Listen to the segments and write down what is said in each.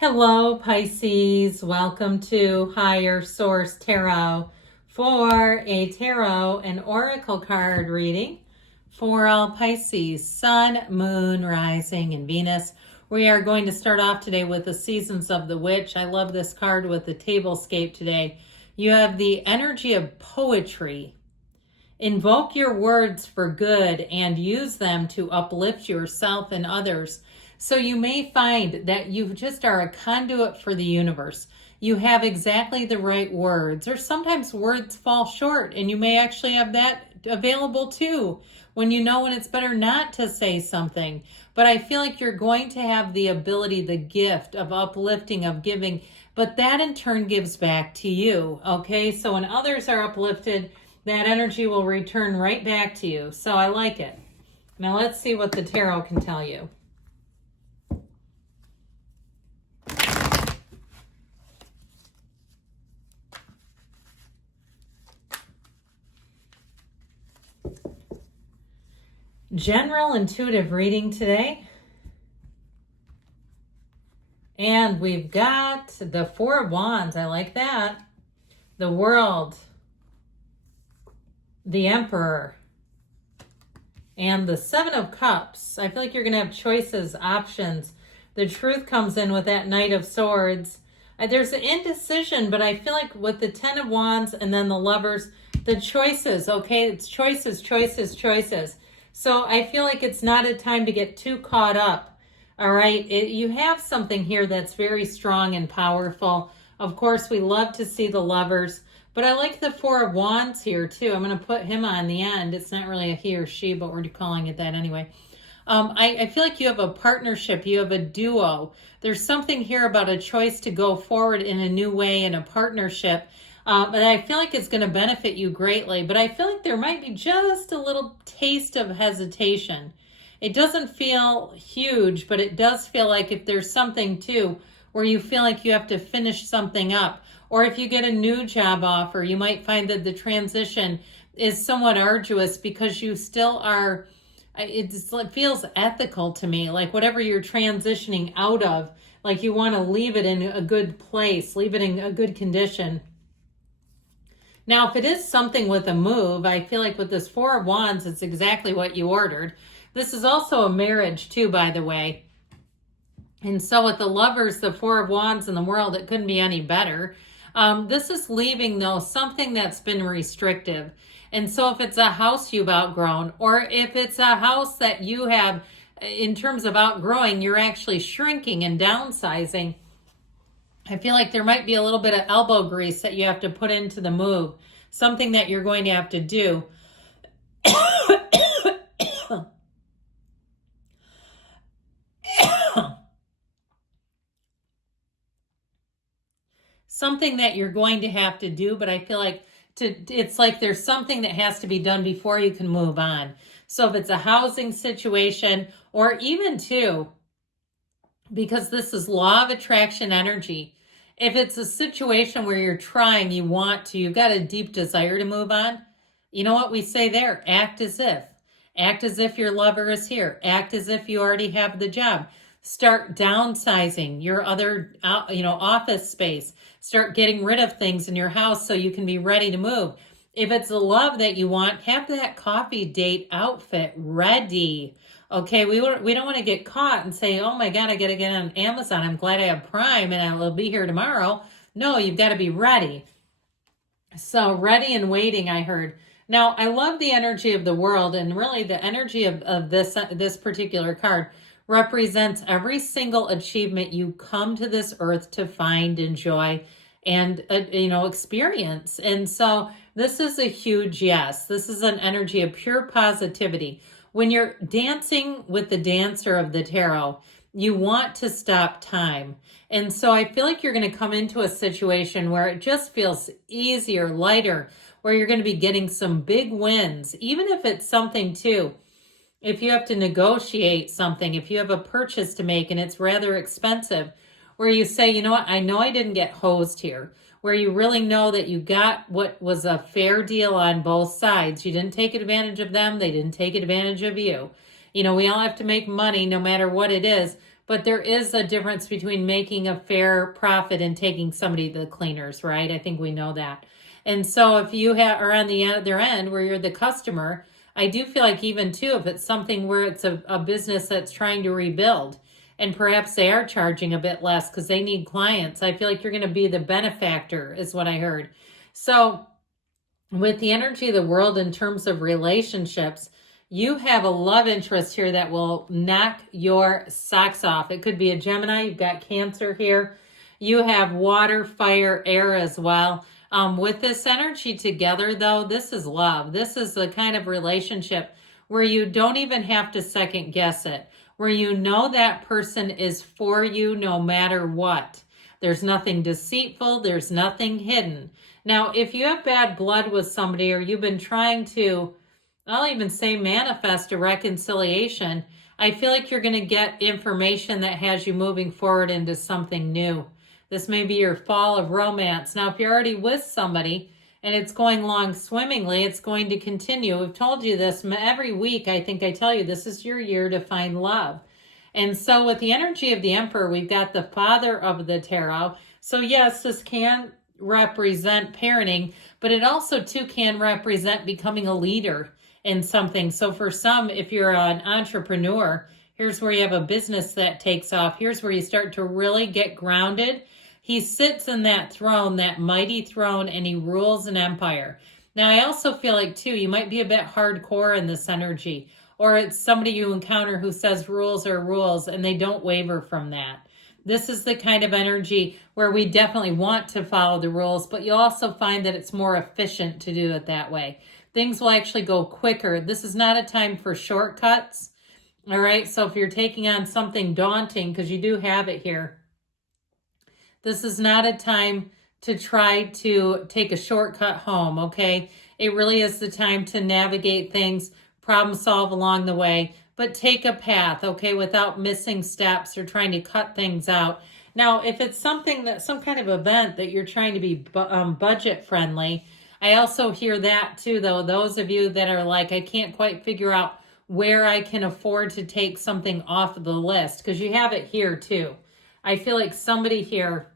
Hello, Pisces. Welcome to Higher Source Tarot for a tarot and oracle card reading for all Pisces, Sun, Moon, Rising, and Venus. We are going to start off today with the Seasons of the Witch. I love this card with the tablescape today. You have the energy of poetry. Invoke your words for good and use them to uplift yourself and others. So you may find that you just are a conduit for the universe. You have exactly the right words, or sometimes words fall short, and you may actually have that available too when you know when it's better not to say something. But I feel like you're going to have the ability, the gift of uplifting, of giving, but that in turn gives back to you, okay? So when others are uplifted, that energy will return right back to you. So I like it. Now let's see what the tarot can tell you. General intuitive reading today. And we've got the Four of Wands. I like that. The World. The Emperor. And the Seven of Cups. I feel like you're going to have choices, options. The Truth comes in with that Knight of Swords. There's an indecision, but I feel like with the Ten of Wands and then the Lovers, the choices, okay? It's choices, choices, choices. So I feel like it's not a time to get too caught up, all right? You have something here that's very strong and powerful. Of course, we love to see the Lovers, but I like the Four of Wands here too. I'm going to put him on the end. It's not really a he or she, but we're calling it that anyway. I feel like you have a partnership. You have a duo. There's something here about a choice to go forward in a new way in a partnership. But I feel like it's going to benefit you greatly. But I feel like there might be just a little taste of hesitation. It doesn't feel huge, but it does feel like if there's something too where you feel like you have to finish something up. Or if you get a new job offer, you might find that the transition is somewhat arduous because you still are, it feels ethical to me. Like whatever you're transitioning out of, like you want to leave it in a good place, leave it in a good condition. Now, if it is something with a move, I feel like with this Four of Wands, it's exactly what you ordered. This is also a marriage too, by the way. And so with the Lovers, the Four of Wands in the World, it couldn't be any better. This is leaving, though, something that's been restrictive. And so if it's a house you've outgrown, or if it's a house that you have, in terms of outgrowing, you're actually shrinking and downsizing, I feel like there might be a little bit of elbow grease that you have to put into the move. Something that you're going to have to do. Something that you're going to have to do, but I feel like it's like there's something that has to be done before you can move on. So if it's a housing situation, or even too, because this is law of attraction energy, if it's a situation where you're trying, you want to, you've got a deep desire to move on, you know what we say there? Act as if. Act as if your lover is here. Act as if you already have the job. Start downsizing your other, office space. Start getting rid of things in your house so you can be ready to move. If it's the love that you want, have that coffee date outfit ready. Okay, we don't want to get caught and say, oh my God, I got to get on Amazon. I'm glad I have Prime and I will be here tomorrow. No, you've got to be ready. So ready and waiting, I heard. Now, I love the energy of the World, and really the energy of this particular card represents every single achievement you come to this earth to find, enjoy, and experience. And so this is a huge yes. This is an energy of pure positivity. When you're dancing with the dancer of the tarot, you want to stop time. And so I feel like you're going to come into a situation where it just feels easier, lighter, where you're going to be getting some big wins, even if it's something too. If you have to negotiate something, if you have a purchase to make and it's rather expensive, where you say, you know what, I know I didn't get hosed here, where you really know that you got what was a fair deal on both sides. You didn't take advantage of them. They didn't take advantage of you. We all have to make money no matter what it is. but there is a difference between making a fair profit and taking somebody to the cleaners, right? I think we know that. And so if you are on the other end where you're the customer, I do feel like even too, if it's something where it's a business that's trying to rebuild and perhaps they are charging a bit less because they need clients, I feel like you're going to be the benefactor is what I heard. So with the energy of the world in terms of relationships, you have a love interest here that will knock your socks off. It could be a Gemini. You've got Cancer here. You have water, fire, air as well. With this energy together, though, this is love. This is the kind of relationship where you don't even have to second guess it, where you know that person is for you no matter what. There's nothing deceitful. There's nothing hidden. Now, if you have bad blood with somebody or you've been trying to, I'll even say manifest a reconciliation, I feel like you're going to get information that has you moving forward into something new. This may be your fall of romance. Now, if you're already with somebody and it's going along swimmingly, it's going to continue. We've told you this every week. I think I tell you this is your year to find love. And so with the energy of the Emperor, we've got the Father of the Tarot. So yes, this can represent parenting, but it also too can represent becoming a leader in something. So for some, if you're an entrepreneur, here's where you have a business that takes off. Here's where you start to really get grounded. He sits in that throne, that mighty throne, and he rules an empire. Now, I also feel like, too, you might be a bit hardcore in this energy, or it's somebody you encounter who says rules are rules, and they don't waver from that. This is the kind of energy where we definitely want to follow the rules, but you'll also find that it's more efficient to do it that way. Things will actually go quicker. This is not a time for shortcuts, all right? So if you're taking on something daunting, because you do have it here, this is not a time to try to take a shortcut home, okay? It really is the time to navigate things, problem solve along the way, but take a path, okay, without missing steps or trying to cut things out. Now, if it's something that, some kind of event that you're trying to be budget friendly, I also hear that too, though. Those of you that are like, I can't quite figure out where I can afford to take something off of the list, because you have it here too. I feel like somebody here,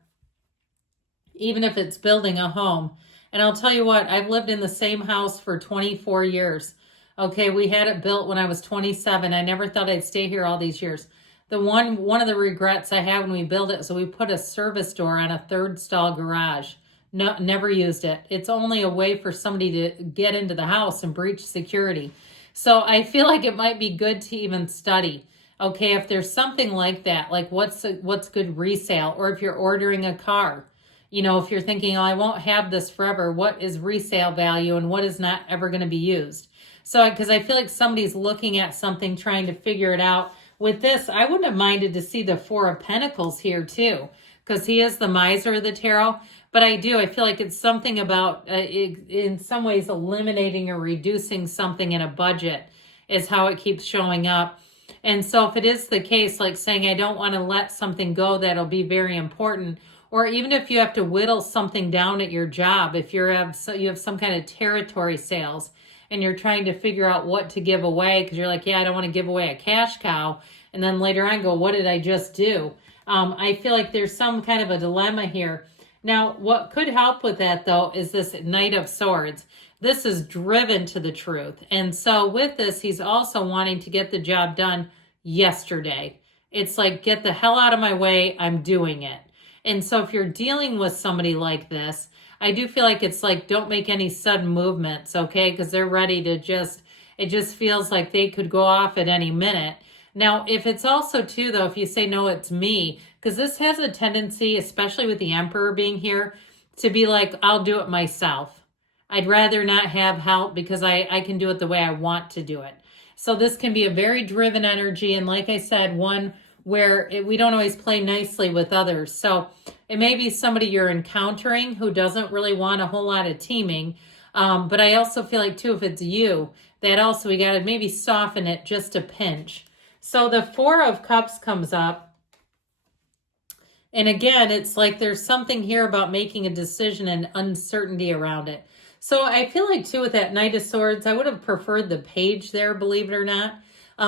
even if it's building a home, and I'll tell you what, I've lived in the same house for 24 years. Okay, we had it built when I was 27. I never thought I'd stay here all these years. One of the regrets I have when we built it, so we put a service door on a third stall garage. No, never used it. It's only a way for somebody to get into the house and breach security. So I feel like it might be good to even study. Okay, if there's something like that, like what's good resale, or if you're ordering a car, you know, if you're thinking, oh, I won't have this forever, what is resale value and what is not ever going to be used? So, because I feel like somebody's looking at something, trying to figure it out. With this, I wouldn't have minded to see the Four of Pentacles here too, because he is the miser of the tarot. But I feel like it's something about, in some ways, eliminating or reducing something in a budget is how it keeps showing up. And so if it is the case, like saying, I don't want to let something go that'll be very important, or even if you have to whittle something down at your job, if you have some kind of territory sales and you're trying to figure out what to give away, because you're like, yeah, I don't want to give away a cash cow. And then later on go, what did I just do? I feel like there's some kind of a dilemma here. Now, what could help with that, though, is this Knight of Swords. This is driven to the truth. And so with this, he's also wanting to get the job done yesterday. It's like, get the hell out of my way. I'm doing it. And so if you're dealing with somebody like this, I do feel like it's like, don't make any sudden movements, okay? Because they're ready to it just feels like they could go off at any minute. Now, if it's also too, though, if you say, no, it's me, because this has a tendency, especially with the Emperor being here, to be like, I'll do it myself. I'd rather not have help because I can do it the way I want to do it. So this can be a very driven energy. And like I said, one where we don't always play nicely with others. So it may be somebody you're encountering who doesn't really want a whole lot of teaming. But I also feel like, too, if it's you, that also we got to maybe soften it just a pinch. So the Four of Cups comes up. And again, it's like there's something here about making a decision and uncertainty around it. So I feel like, too, with that Knight of Swords, I would have preferred the Page there, believe it or not,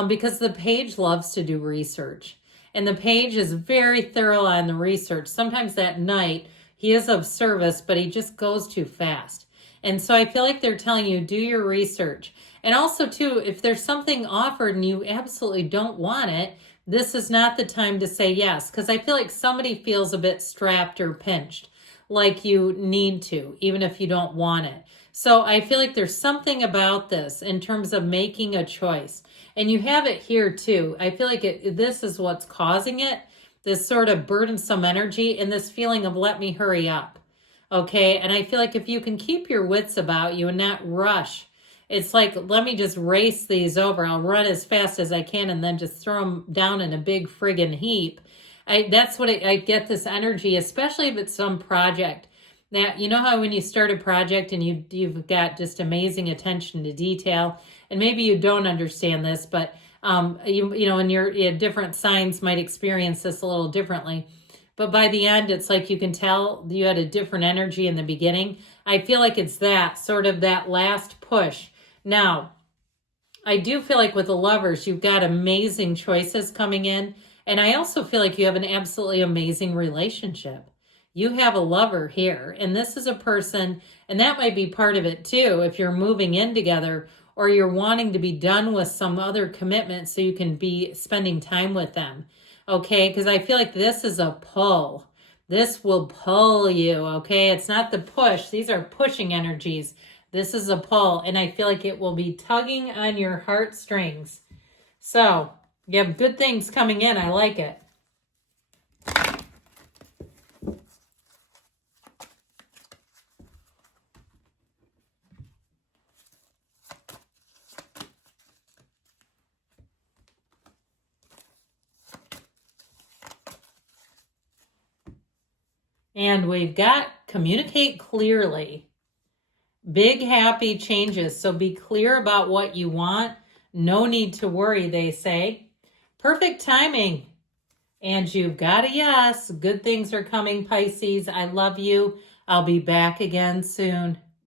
because the Page loves to do research. And the page is very thorough on the research. Sometimes that night he is of service, but he just goes too fast. And so I feel like they're telling you, do your research. And also too, if there's something offered and you absolutely don't want it, this is not the time to say yes, because I feel like somebody feels a bit strapped or pinched, like you need to, even if you don't want it. So I feel like there's something about this in terms of making a choice. And you have it here too. I feel like this is what's causing it, this sort of burdensome energy and this feeling of let me hurry up. Okay, and I feel like if you can keep your wits about you and not rush, it's like, let me just race these over. I'll run as fast as I can and then just throw them down in a big friggin' heap. That's what I get this energy, especially if it's some project. Now, you know how when you start a project and you've got just amazing attention to detail, and maybe you don't understand this, but you know, and your different signs might experience this a little differently. But by the end, it's like you can tell you had a different energy in the beginning. I feel like it's that, sort of that last push. Now, I do feel like with the Lovers, you've got amazing choices coming in. And I also feel like you have an absolutely amazing relationship. You have a lover here, and this is a person, and that might be part of it too, if you're moving in together or you're wanting to be done with some other commitment so you can be spending time with them. Okay, because I feel like this is a pull. This will pull you, okay? It's not the push. These are pushing energies. This is a pull, and I feel like it will be tugging on your heartstrings. So, you have good things coming in. I like it. And we've got communicate clearly. Big happy changes. So be clear about what you want. No need to worry, they say. Perfect timing. And you've got a yes. Good things are coming, Pisces. I love you. I'll be back again soon.